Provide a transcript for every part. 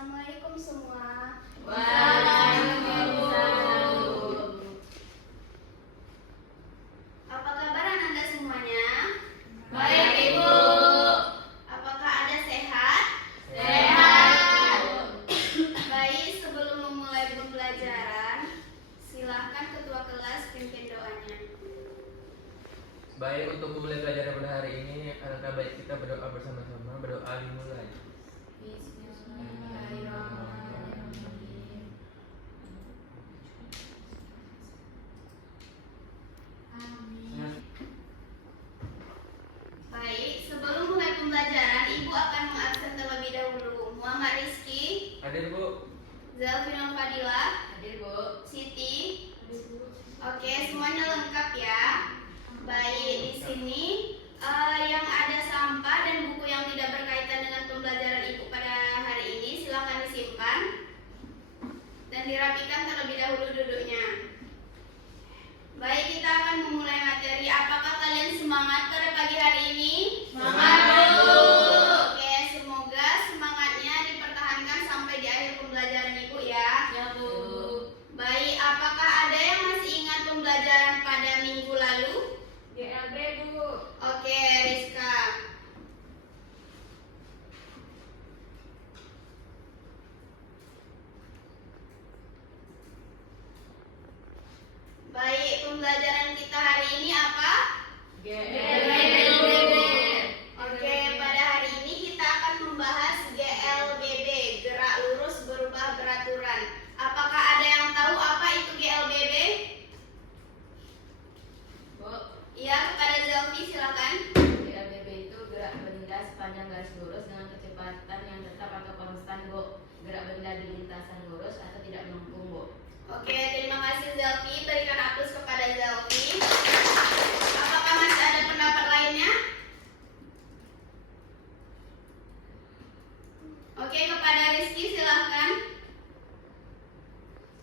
Assalamualaikum semua. Waalaikumsalam. Apa kabar Anda semuanya? Baik, Ibu. Apakah Anda sehat? Sehat. Baik, sebelum memulai pembelajaran, silahkan ketua kelas pimpin doanya. Baik, untuk memulai pelajaran pada hari ini, alangkah baik kita berdoa bersama-sama. Berdoa dimulai. Bismillahirrahmanirrahim. Amin. Baik, sebelum mulai pembelajaran, Ibu akan mengabsen terlebih dahulu. Muhammad Rizky, Hadir, Bu. Zelfinul Fadila, Hadir, Bu. Siti. Oke, semuanya lengkap ya. Baik, di sini yang ada sampah dan buku yang tidak berkaitan dengan pembelajaran Ibu pada hari ini silakan disimpan dan dirapikan terlebih dahulu duduknya. Baik, kita akan memulai materi. Apakah kalian semangat pada pagi hari ini? Semangat, Bu. Oke, semoga semangatnya dipertahankan sampai di akhir pembelajaran Ibu ya. Ya, Bu. Baik, apakah ada yang masih ingat pembelajaran pada minggu lalu? GLB, Bu. Oke, Rizka. Baik, pembelajaran kita hari ini apa? GLB. Oke, pada hari ini kita akan membahas GLBB, gerak lurus berubah beraturan. Apakah ada yang tahu apa itu GLBB? Bu, Iya, kepada Zelfi silakan. GLBB itu gerak benda sepanjang garis lurus dengan kecepatan yang tetap atau konstan, Bu. Gerak benda di lintasan lurus atau tidak melengkung, Bu. Oke, terima kasih Zelfi. Berikan aplaus kepada Zelfi. Apakah masih ada pendapat lainnya? Oke, kepada Rizky silahkan.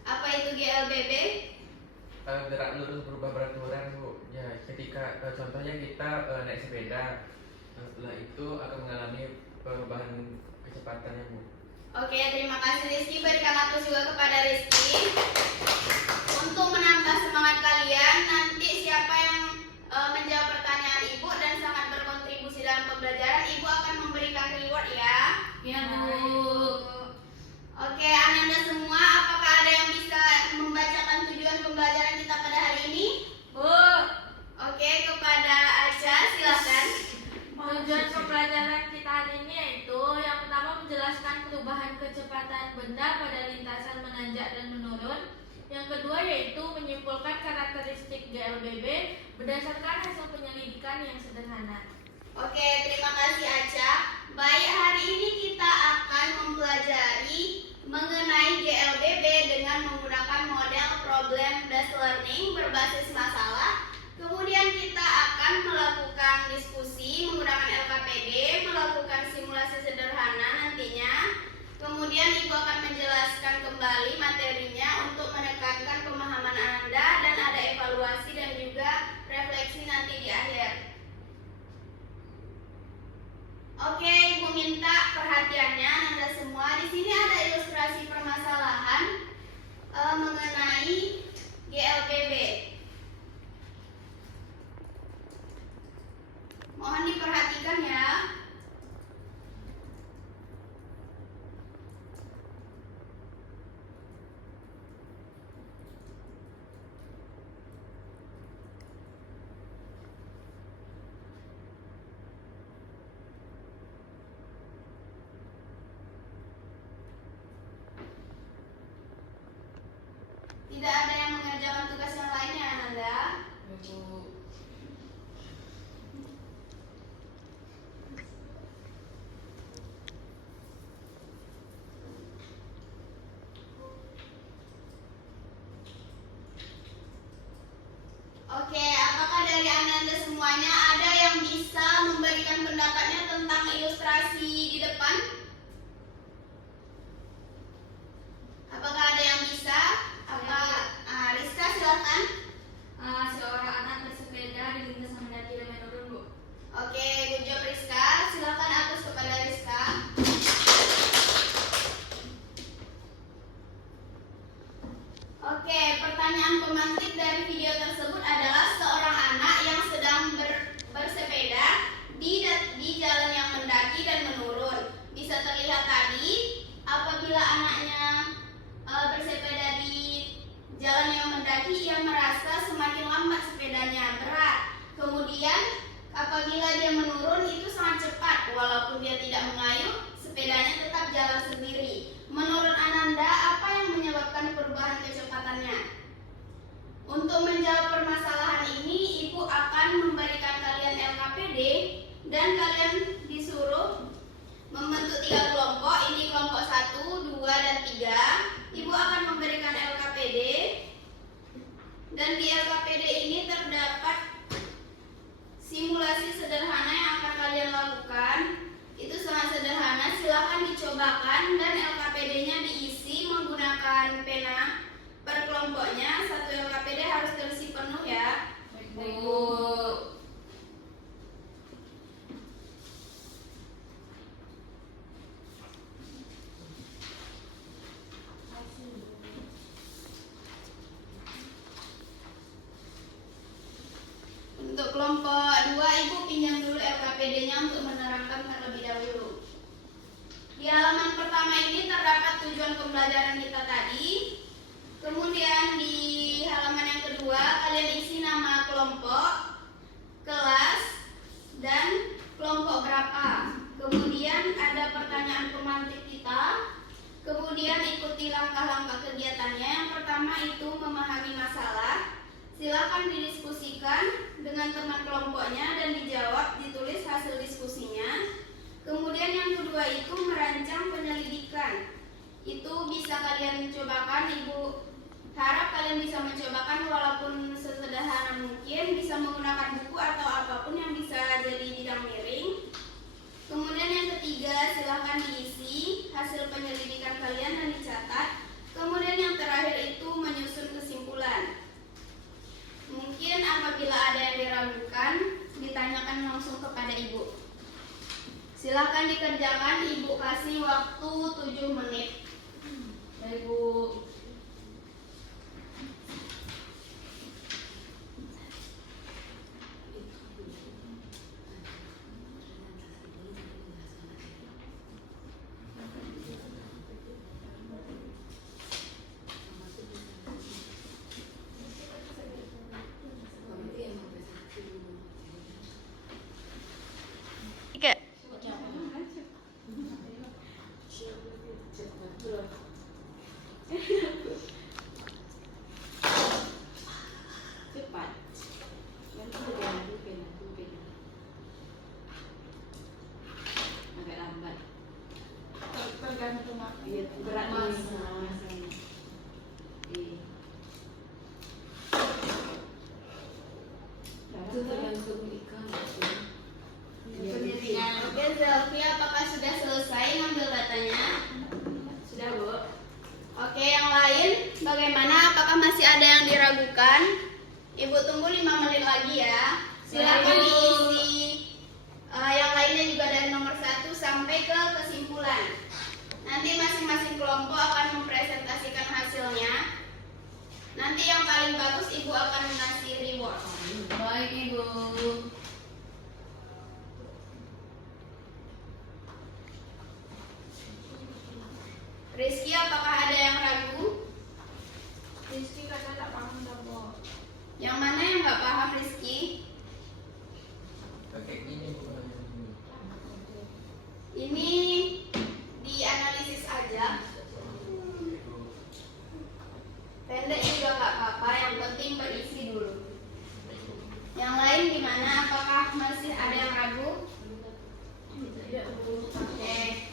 Apa itu GLBB? Gerak lurus berubah beraturan, Bu. Ya, ketika contohnya kita naik sepeda, setelah itu akan mengalami perubahan kecepatannya, Bu. Oke, terima kasih Rizky. Berikan aplaus juga kepada Rizky. Untuk menambah semangat kalian, nanti siapa yang menjawab pertanyaan Ibu dan sangat berkontribusi dalam pembelajaran, Ibu akan memberikan reward ya. Ya, Bu. Oke, Ananda semua, apakah ada yang bisa membacakan tujuan pembelajaran kita pada hari ini? Bu, Oke, kepada Aca silakan. tujuan pembelajaran kita hari ini yaitu yang pertama menjelaskan perubahan kecepatan benda pada lintasan menanjak dan menurun. Yang kedua yaitu menyimpulkan karakteristik GLBB berdasarkan hasil penyelidikan yang sederhana. Oke, terima kasih Aca. Baik, hari ini kita akan mempelajari mengenai GLBB dengan menggunakan model problem based learning berbasis masalah. Kemudian kita akan melakukan diskusi menggunakan LKPD, melakukan simulasi sederhana nantinya. Kemudian Ibu akan menjelaskan kembali materinya untuk menekankan pemahaman Anda dan ada evaluasi dan juga refleksi nanti di akhir. Oke, Ibu minta perhatiannya Anda semua. Di sini ada ilustrasi permasalahan mengenai GLBB. Mohon diperhatikan ya. Tidak ada yang mengerjakan tugas yang lainnya. Dan di LKPD ini terdapat simulasi sederhana yang akan kalian lakukan. Itu sangat sederhana, silakan dicobakan dan LKPD-nya diisi menggunakan pena per kelompoknya. Satu LKPD harus terisi penuh ya. Bu. Untuk kelompok 2, Ibu pinjam dulu LKPD-nya untuk menerangkan terlebih dahulu. Di halaman pertama ini terdapat tujuan pembelajaran kita tadi. Kemudian di halaman yang kedua, kalian isi nama kelompok, kelas, dan kelompok berapa. Kemudian ada pertanyaan pemantik kita. Kemudian ikuti langkah-langkah kegiatannya. Yang pertama itu memahami masalah. Silakan didiskusikan dengan teman kelompoknya dan dijawab, ditulis hasil diskusinya. Kemudian yang kedua itu merancang penyelidikan. Itu bisa kalian cobakan, Ibu harap kalian bisa mencobakan walaupun sesederhana mungkin, bisa menggunakan buku atau apapun yang bisa jadi bidang miring. Kemudian yang ketiga, silakan diisi hasil penyelidikan kalian dan dicatat. Kemudian yang terakhir itu menyusun kesimpulan. Mungkin apabila ada yang diragukan, ditanyakan langsung kepada Ibu. Silakan dikerjakan, Ibu kasih waktu 7 menit. Baik, Bu. Cepat. Nanti agak lambat. Tergantung aku. Iya, berat Masa. masanya. Itu tergantung ikan. Penelitian. Oke, Zelvi, apakah sudah selesai ngambil datanya? Sudah, Bu. Oke, yang lain bagaimana? Apakah masih ada yang diragukan? Ibu tunggu 5 menit lagi ya. Silakan diisi yang lainnya juga dari nomor 1 sampai ke kesimpulan. Nanti masing-masing kelompok akan mempresentasikan hasilnya. Nanti yang paling bagus Ibu akan ngasih reward. Baik, Ibu. Rizky, apakah ada yang ragu? Rizky kata tak paham dah, Bu. Yang mana yang nggak paham, Rizky? Kayak gini bukan ini. Ini dianalisis aja. Pendek juga nggak apa-apa, yang penting berisi dulu. Yang lain gimana? Apakah masih ada yang ragu? Oke.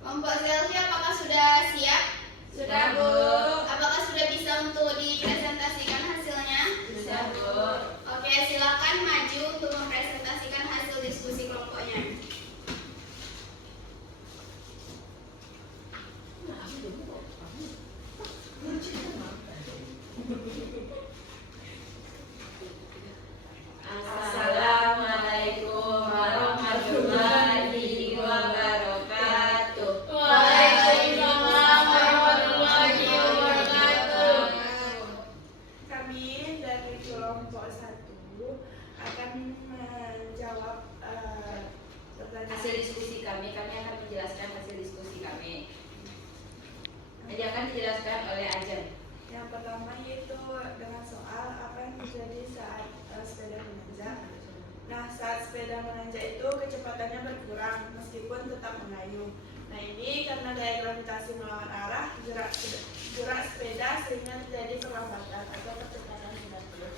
Kelompok Zelvi, apakah sudah siap? Sudah, Bu. Apakah sudah bisa untuk dipresentasikan hasilnya? Sudah, Bu. Oke, silakan maju untuk mempresentasikan hasil diskusi kelompoknya. Assalamualaikum warahmatullahi wabarakatuh. Waalaikumsalam warahmatullahi wabarakatuh. Kami dari kelompok 1 akan menjawab pertanyaan. Hasil diskusi kami akan menjelaskan hasil diskusi kami. Jadi akan dijelaskan oleh Ajan. Yang pertama yaitu dengan soal apa yang terjadi saat sepeda menanjak. Nah, saat sepeda menanjak itu kecepatannya berkurang meskipun tetap mengayuh. Nah, ini karena daya gravitasi melawan arah gerak sepeda sehingga terjadi perlambatan atau percepatan negatif.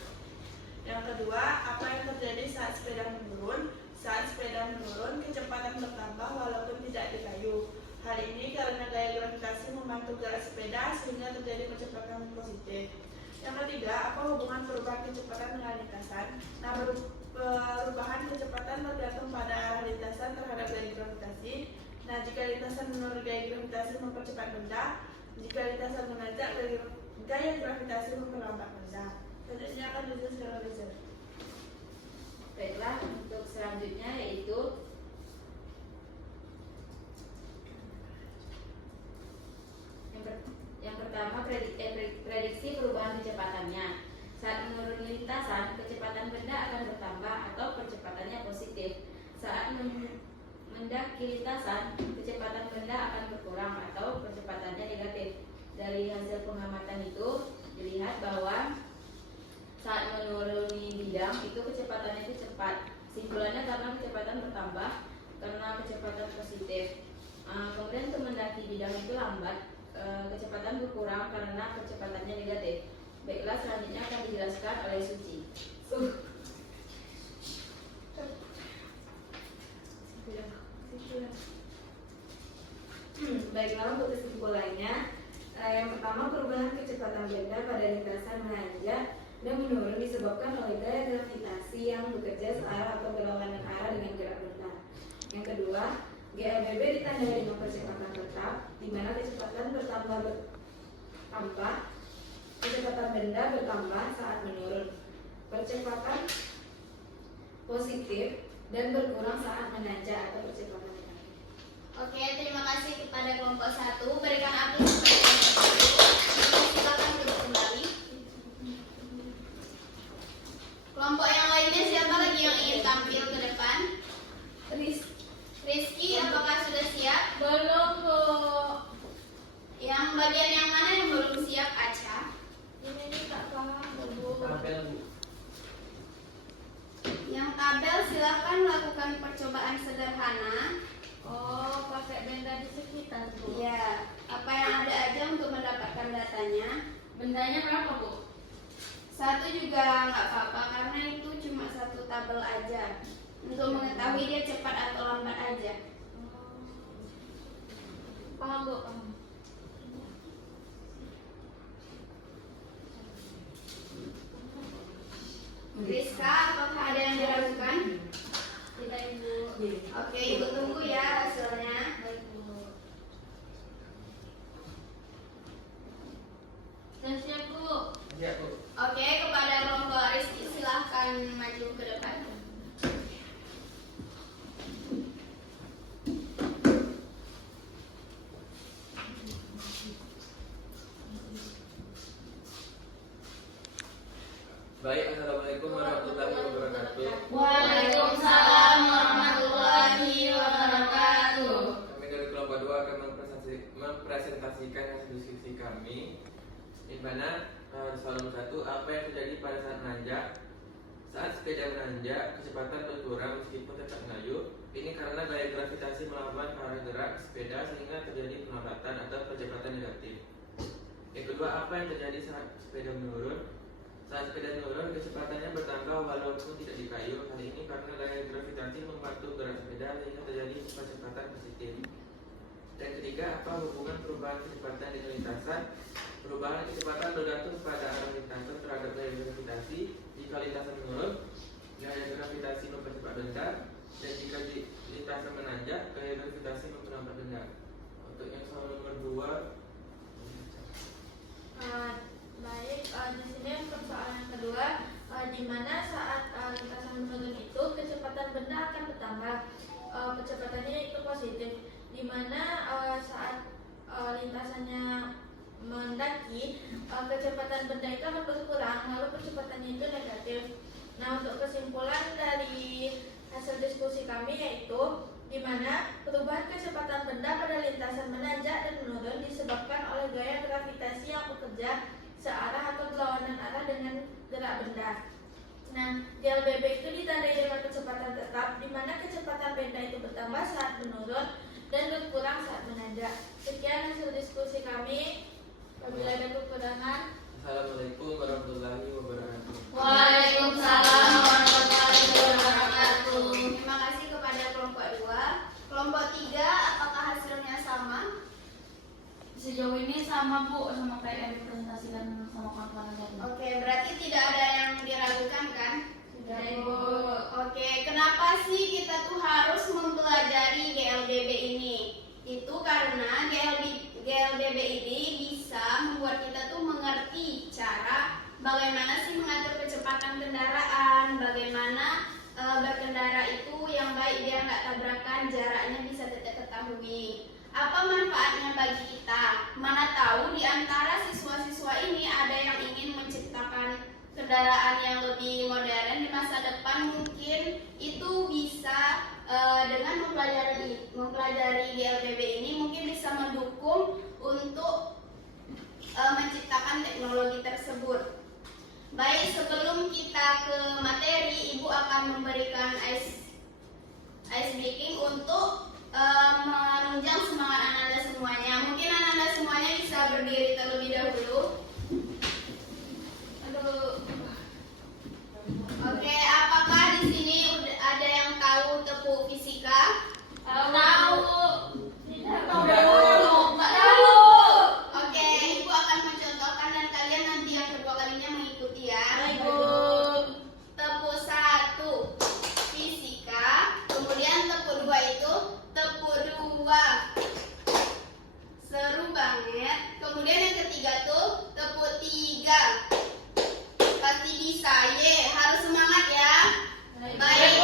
Yang kedua, apa yang terjadi saat sepeda menurun? Saat sepeda menurun, kecepatan bertambah walaupun tidak dikayu. Hal ini karena gaya gravitasi membantu gerak sepeda sehingga terjadi percepatan positif. Yang ketiga, apa hubungan perubahan kecepatan dengan lintasan? Nah, perubahan kecepatan bergantung pada arah lintasan terhadap gaya gravitasi. Nah, jika lintasan menurut gaya gravitasi mempercepat benda, jika lintasan menanjak, gaya gravitasi memperlambat benda. Selanjutnya akan dijelaskan oleh Rizal. Baiklah, untuk selanjutnya yaitu yang pertama prediksi perubahan kecepatannya. Saat menurun lintasan, kecepatan benda akan bertambah atau percepatannya positif. Saat mendaki lintasan, kecepatan benda akan berkurang atau percepatannya negatif. Dari hasil pengamatan itu dilihat bahwa saat menuruni bidang itu kecepatannya itu cepat. Simpulannya karena kecepatan bertambah karena kecepatan positif. Kemudian untuk mendaki bidang itu lambat, kecepatan berkurang karena kecepatannya negatif. Baiklah, selanjutnya akan dijelaskan oleh Suci. Baiklah, untuk kesimpulannya, yang pertama perubahan kecepatan benda pada lintasan menanjak dan menurun disebabkan oleh gaya gravitasi yang bekerja searah atau berlawanan arah dengan gerak benda. Yang kedua, GLBB ditandai dengan percepatan tetap, di mana kecepatan kecepatan benda bertambah saat menurun, percepatan positif dan berkurang saat menanjak atau percepatan negatif. Oke, terima kasih kepada kelompok 1. Berikan aplaus kepada kelompok 1. Silakan duduk kembali. Kelompok yang lainnya siapa lagi yang ingin tampil ke depan? Rizky, apakah sudah siap? Belum, Bu. Yang bagian yang mana yang belum siap, Aca? Ini tak paham, Bu. Tabel, Bu. Yang tabel silakan lakukan percobaan sederhana. Oh, pakai benda di sekitar, Bu. Ya, apa yang ada aja untuk mendapatkan datanya. Bendanya berapa, Bu? 1 juga nggak apa-apa karena itu cuma 1 tabel aja. Untuk mengetahui dia cepat atau lambat aja. Paham, Bu? Paham. Rizka, apakah ada yang diragukan? Tidak, Ibu. Oke, Ibu tunggu ya hasilnya. Baik, Bu. Sudah siap, Bu? Siap, Bu. Oke, kepada kelompok Rizky silahkan maju ke depan. Baik, assalamualaikum warahmatullahi wabarakatuh. Waalaikumsalam warahmatullahi wabarakatuh. Kami dari kelompok 2 akan mempresentasikan hasil diskusi kami, di mana soal 1, apa yang terjadi pada saat menanjak? Saat sepeda menanjak, kecepatan berkurang meskipun tetap mengayuh. Ini karena gaya gravitasi melawan arah gerak sepeda sehingga terjadi pelambatan atau percepatan negatif. Yang kedua, apa yang terjadi saat sepeda menurun? Saat sepeda menurun, kecepatannya bertambah walaupun tidak dikayu. Hal ini karena gaya gravitasi membantu gerak sepeda sehingga terjadi percepatan positif. Dan ketiga, apa hubungan perubahan kecepatan dengan lintasan? Perubahan kecepatan bergantung pada arah lintasan terhadap gaya gravitasi. Jika lintasan menurun, gaya gravitasi mempercepat benda, dan jika lintasan menanjak, gaya gravitasi memperlambat benda. Untuk yang soal nomor 2, Baik, di sini persoalan kedua, di mana saat lintasan menurun itu kecepatan benda akan bertambah, kecepatannya itu positif, di mana saat lintasannya mendaki, kecepatan benda itu akan berkurang, lalu kecepatannya itu negatif. Nah, untuk kesimpulan dari hasil diskusi kami yaitu di mana perubahan kecepatan benda pada lintasan menanjak dan menurun disebabkan oleh gaya gravitasi yang bekerja searah atau berlawanan arah dengan gerak benda. Nah, GLBB itu ditandai dengan kecepatan tetap, di mana kecepatan benda itu bertambah saat menurun dan berkurang saat menanjak. Sekian hasil diskusi kami. Apabila ada kekurangan, Assalamualaikum warahmatullahi wabarakatuh. Waalaikumsalam warahmatullahi wabarakatuh. Terima kasih kendaraan, bagaimana berkendara itu yang baik biar nggak tabrakan, jaraknya bisa kita ketahui. Apa manfaatnya bagi kita? Mana tahu di antara siswa-siswa ini ada yang ingin menciptakan kendaraan yang lebih modern di masa depan, mungkin itu bisa dengan mempelajari GLBB ini mungkin bisa mendukung untuk menciptakan teknologi tersebut. Baik, sebelum kita ke materi, Ibu akan memberikan ice breaking untuk menunjang semangat anak-anak semuanya. Mungkin anak-anak semuanya bisa berdiri terlebih dahulu. Oke, apakah di sini ada yang tahu tepuk fisika? Tahu. Tidak tahu. Oke, Ibu akan mencontohkan dan kalian nanti yang kedua kalinya mengikuti ya. Tepuk 1 fisika, kemudian tepuk 2 itu tepuk 2 seru banget. Kemudian yang ketiga tuh tepuk 3. Pasti bisa, harus semangat ya. Baik,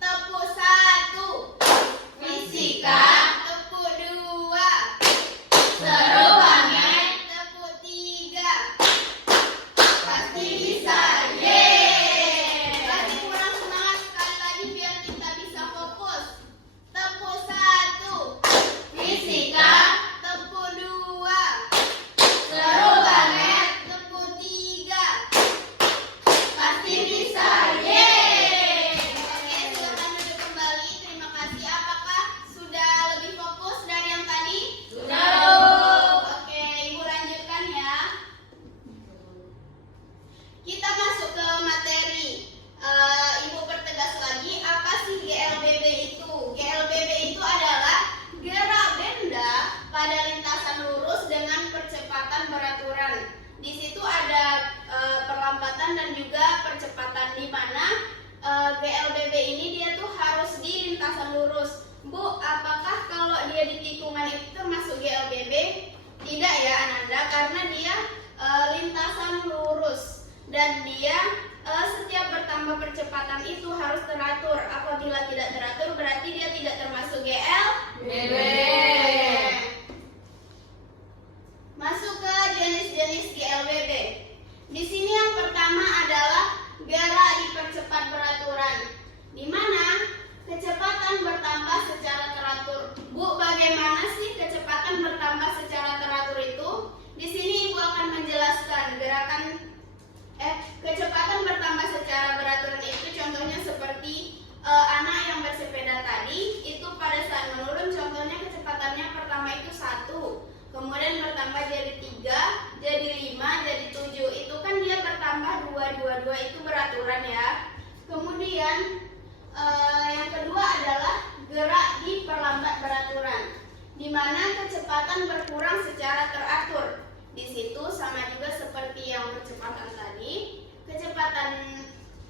tepuk 1 fisika, tepuk 2 seru banget, tepuk 3 pasti bisa, Pasti kurang semangat, sekali lagi biar kita bisa fokus. Tepuk 1 fisika, tepuk 2 seru banget, tepuk 3 pasti bisa, Oke, silakan duduk kembali. Terima kasih. Apakah sudah lebih fokus dari yang tadi? Oke, Ibu lanjutkan ya. Kita masuk ke materi. Ibu pertegas lagi, apa sih GLBB itu? GLBB itu adalah gerak benda pada lintasan lurus dengan percepatan beraturan. Di situ ada perlambatan dan juga percepatan, di mana GLBB ini dia tuh harus di lintasan lurus. Bu, apakah kalau dia di tikungan itu termasuk GLBB? Tidak ya Ananda, karena dia lintasan lurus dan dia setiap bertambah percepatan itu harus teratur. Apabila tidak teratur berarti dia tidak termasuk GLBB. Masuk ke jenis-jenis GLBB. Di sini yang pertama adalah gerak dipercepat beraturan, di mana kecepatan bertambah secara teratur. Bu, bagaimana sih kecepatan bertambah secara teratur itu? Di sini Ibu akan menjelaskan kecepatan bertambah secara beraturan itu contohnya seperti anak yang bersepeda tadi, itu pada saat menurun contohnya kecepatannya pertama itu 1, kemudian bertambah jadi 3, jadi 5, jadi 7. Itu kan dia bertambah 2 itu beraturan ya. Kemudian yang kedua adalah gerak diperlambat beraturan, di mana kecepatan berkurang secara teratur. Di situ sama juga seperti yang kecepatan tadi. Kecepatan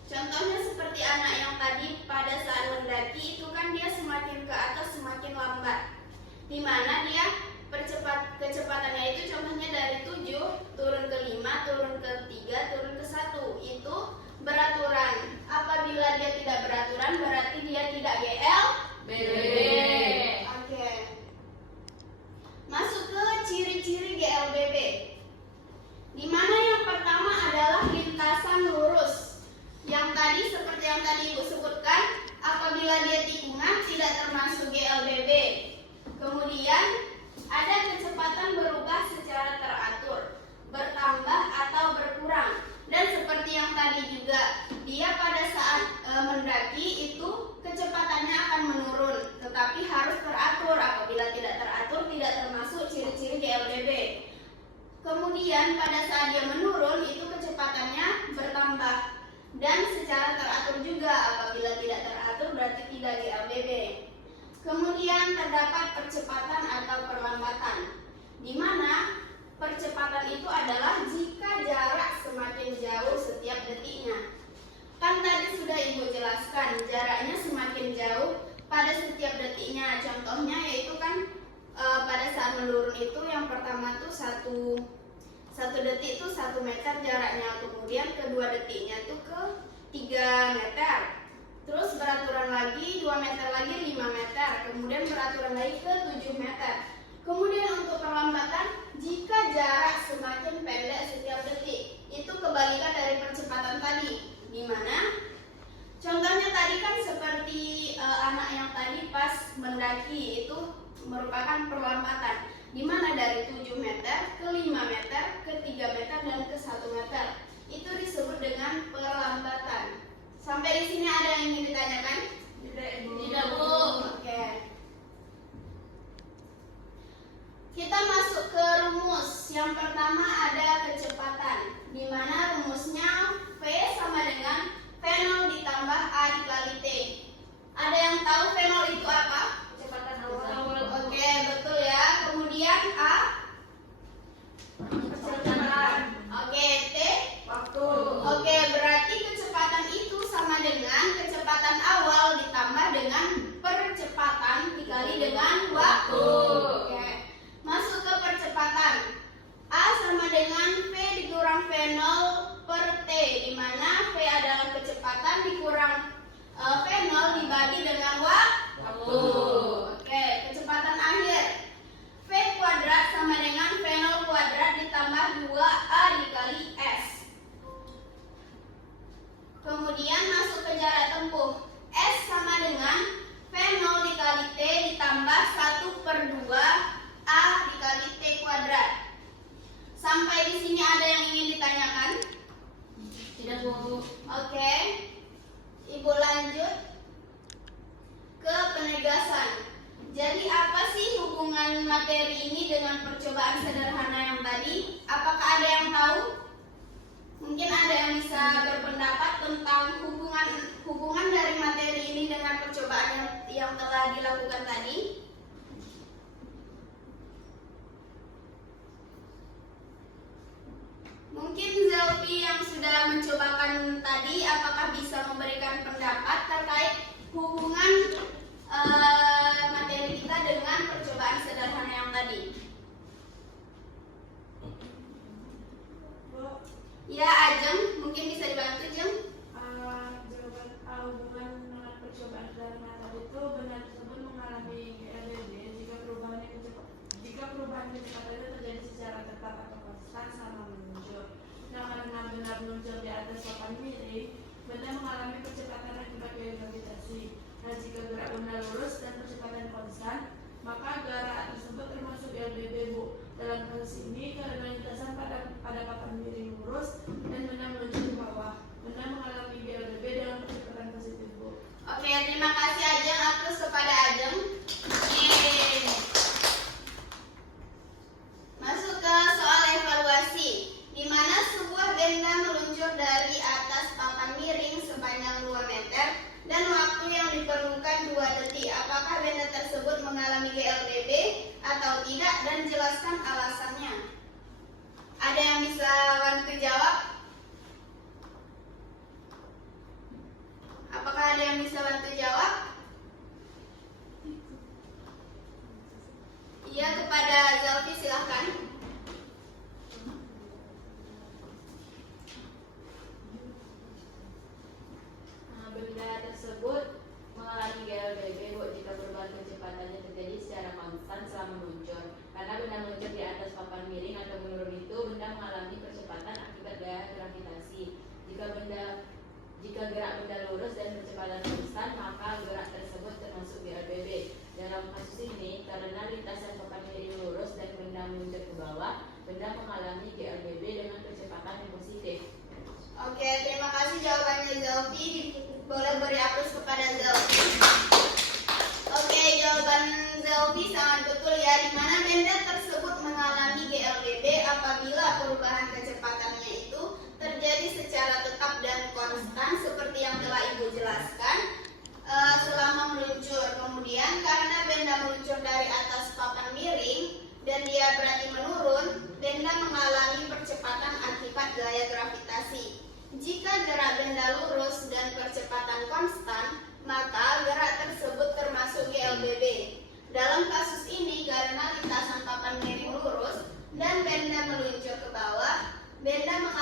contohnya seperti anak yang tadi pada saat mendaki itu kan dia semakin ke atas semakin lambat, di mana dia kecepatannya itu contohnya dari 7 turun ke 5, turun ke 3, turun ke 1. Itu beraturan. Apabila dia tidak beraturan berarti dia tidak GLBB. Oke. Masuk ke ciri-ciri GLBB. Di mana yang pertama adalah lintasan lurus. Yang tadi seperti yang tadi Ibu sebutkan, apabila dia tikungan tidak termasuk GLBB. Kemudian ada kecepatan berubah secara teratur, bertambah atau berkurang. Dan seperti yang tadi juga, dia pada saat mendaki itu kecepatannya akan menurun, tetapi harus teratur. Apabila tidak teratur tidak termasuk ciri-ciri GLBB. Kemudian pada saat dia menurun itu kecepatannya bertambah dan secara teratur juga. Apabila tidak teratur berarti tidak GLBB. Kemudian terdapat percepatan atau perlambatan, di mana percepatan itu adalah jika jarak semakin jauh setiap detiknya. Kan tadi sudah Ibu jelaskan, jaraknya semakin jauh pada setiap detiknya. Contohnya yaitu kan pada saat menurun itu yang pertama tuh satu detik itu 1 1 meter jaraknya, kemudian kedua detiknya itu ke 3 meter. Terus beraturan lagi 2 meter lagi 5 meter, kemudian beraturan lagi ke 7 meter. Kemudian untuk perlambatan, jika jarak semakin pendek setiap detik, itu kebalikan dari percepatan tadi. Di mana? Contohnya tadi kan seperti anak yang tadi pas mendaki itu merupakan perlambatan, di mana dari 7 meter ke 5 meter, ke 3 meter, dan ke 1 meter. Itu disebut dengan perlambatan. Sampai di sini ada yang ingin ditanyakan? Tidak, Bu. Oke. Kita masuk ke rumus. Yang pertama ada kecepatan, di mana rumusnya V sama dengan V0 ditambah A dikali T. Ada yang tahu V0 itu apa? Kecepatan awal. Oke, betul ya. Kemudian A? Kecepatan. Oke, T? Waktu. Oke, berarti kecepatan itu sama dengan kecepatan awal ditambah dengan percepatan dikali dengan waktu. Oke. Masuk ke percepatan. A sama dengan V dikurang V0 per T, di mana V adalah kecepatan dikurang V0 dibagi dengan waktu. Oke, kecepatan akhir. V kuadrat sama dengan V0 kuadrat ditambah 2A dikali S. Kemudian masuk ke jarak tempuh. S sama dengan V0 dikali T ditambah 1/2 A dikali T kuadrat. Sampai di sini ada yang ingin ditanyakan? Tidak, Bu. Oke. Ibu lanjut ke penegasan. Jadi apa sih hubungan materi ini dengan percobaan sederhana yang tadi? Apakah ada yang tahu? Mungkin ada yang bisa berpendapat tentang hubungan dari materi ini dengan percobaan yang telah dilakukan tadi? Mungkin Zelvi yang sudah mencobakan tadi, apakah bisa memberikan pendapat terkait hubungan materi kita dengan percobaan sederhana yang tadi? Bu, Ya, Ajeng, mungkin bisa dibantu, Jeng. Jawaban hubungan dengan percobaan sederhana tadi itu benda tersebut mengalami GLBB jika perubahan kecepatannya terjadi secara tetap atau konstan selama meluncur. Nah, karena benda meluncur di atas papan miring, benda mengalami percepatan akibat gaya gravitasi. Nah, jika gerak benda lurus dan percepatan konstan, maka gerak tersebut termasuk GLBB, Bu. Dalam kasus ini, karena lintasan pada papan miring lurus dan benda meluncur ke bawah, benda mengalami GLBB dengan percepatan positif, Bu. Oke, terima kasih Ajeng. Aplaus kepada Ajeng. Yeay. Masuk ke soal evaluasi, di mana sebuah benda meluncur dari atas papan miring sepanjang 2 meter dan waktu yang diperlukan 2 detik. Apakah benda tersebut mengalami GLBB atau tidak, dan jelaskan alasannya. Ada yang bisa bantu jawab? Apakah ada yang bisa bantu jawab? Iya, kepada Zelvi silahkan. Benda tersebut mengalami GLBB, Bu, jika perubahan kecepatannya terjadi secara konstan selama meluncur. Karena benda meluncur di atas papan miring atau menurun itu, benda mengalami percepatan akibat gaya gravitasi. Jika gerak benda lurus dan percepatan konstan, maka gerak tersebut termasuk GLBB. Dalam kasus ini, karena lintasan papan miring lurus dan benda meluncur ke bawah, benda mengalami GLBB dengan percepatan yang positif. Oke, terima kasih jawabannya Zelvi. Boleh beri aplaus kepada Zelvi. Oke, jawaban Zelvi sangat betul ya, di mana benda tersebut mengalami GLBB apabila perubahan kecepatannya itu terjadi secara tetap dan konstan seperti yang telah Ibu jelaskan selama meluncur. Kemudian karena benda meluncur dari atas papan miring dan dia berarti menurun, benda mengalami percepatan akibat gaya gravitasi. Jika gerak benda lurus dan percepatan konstan, maka gerak tersebut termasuk GLBB. Dalam kasus ini, karena lintasan papan miring lurus dan benda meluncur ke bawah, benda mengalami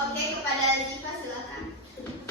Oke, kepada Ziva silakan.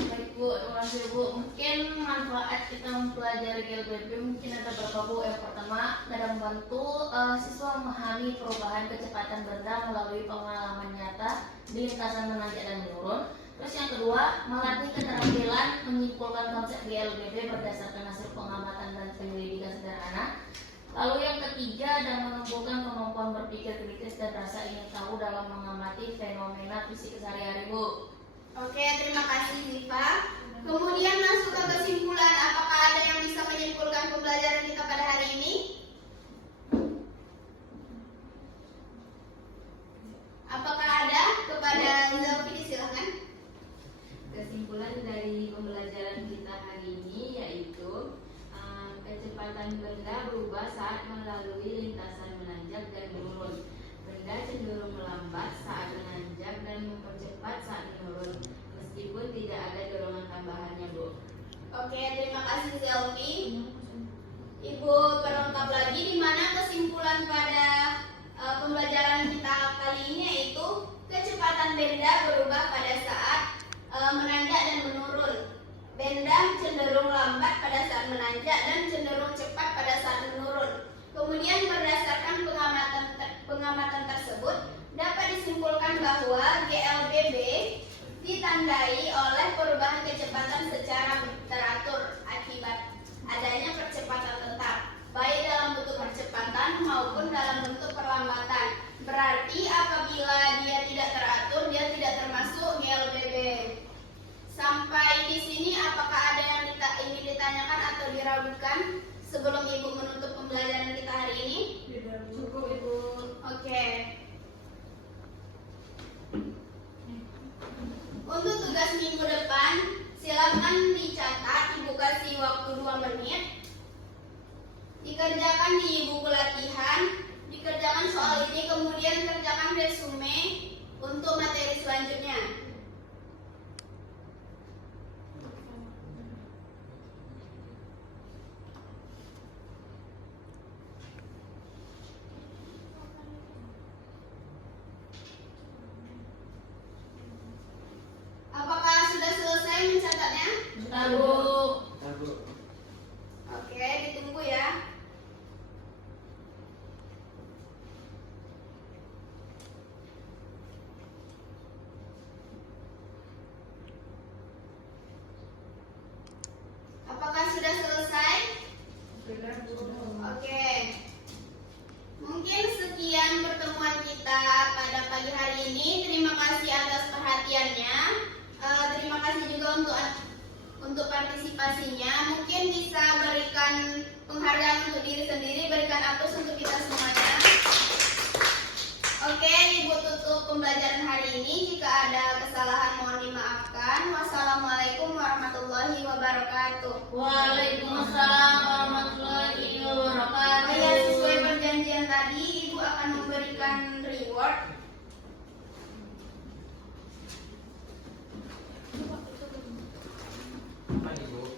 Baik Bu, terima kasih Bu. Mungkin manfaat kita mempelajari GLBB mungkin ada beberapa Bu. Yang pertama, dalam membantu siswa memahami perubahan kecepatan benda melalui pengalaman nyata di lintasan menanjak dan menurun. Terus yang kedua, melatih keterampilan menyimpulkan konsep GLBB berdasarkan hasil pengamatan dan penyelidikan sederhana. Lalu yang ketiga, dan menumbuhkan kemampuan berpikir kritis dan rasa ingin tahu dalam mengamati fenomena fisik sehari-hari Bu. Oke, terima kasih Ziva. Kemudian masuk ke kesimpulan, apakah ada yang bisa menyimpulkan pembelajaran kita pada hari ini? Apakah ada? Kepada Zelvi silakan. Kesimpulan dari pembelajaran kita hari ini yaitu kecepatan benda berubah saat melalui lintasan menanjak dan menurun. Benda cenderung melambat saat menanjak dan mempercepat saat menurun, meskipun tidak ada dorongan tambahannya, Bu. Oke, terima kasih Zelvi. Ibu perlengkap lagi di mana kesimpulan pada pembelajaran kita kali ini yaitu kecepatan benda berubah pada saat menanjak dan menurun. Benda cenderung lambat pada saat menanjak dan cenderung cepat pada saat menurun. Kemudian berdasarkan pengamatan tersebut dapat disimpulkan bahwa GLBB ditandai oleh perubahan kecepatan secara teratur akibat adanya percepatan tetap, baik dalam bentuk percepatan maupun dalam bentuk perlambatan. Berarti apabila dia tidak teratur, dia tidak termasuk GLBB. Sampai di sini apakah ada yang ingin ditanyakan atau diragukan sebelum Ibu menutup pembelajaran kita hari ini? Cukup Ibu. Oke. Untuk tugas minggu depan, silakan dicatat, Ibu kasih waktu 2 menit. Dikerjakan di buku latihan, dikerjakan soal ini, kemudian kerjakan resume untuk materi selanjutnya. Apakah sudah selesai mencatatnya? Sudah Bu. Oke, ditunggu ya. Apakah sudah selesai? Oke. Mungkin sekian pertemuan kita pada pagi hari ini. Terima kasih atas perhatiannya. Terima kasih juga untuk partisipasinya. Mungkin bisa berikan penghargaan untuk diri sendiri, berikan aplaus untuk kita semuanya. Oke, Ibu tutup pembelajaran hari ini. Jika ada kesalahan mohon dimaafkan. Wassalamualaikum warahmatullahi wabarakatuh. Waalaikumsalam warahmatullahi wabarakatuh. Ya, sesuai perjanjian tadi, Ibu akan memberikan reward. Apa nih Bu?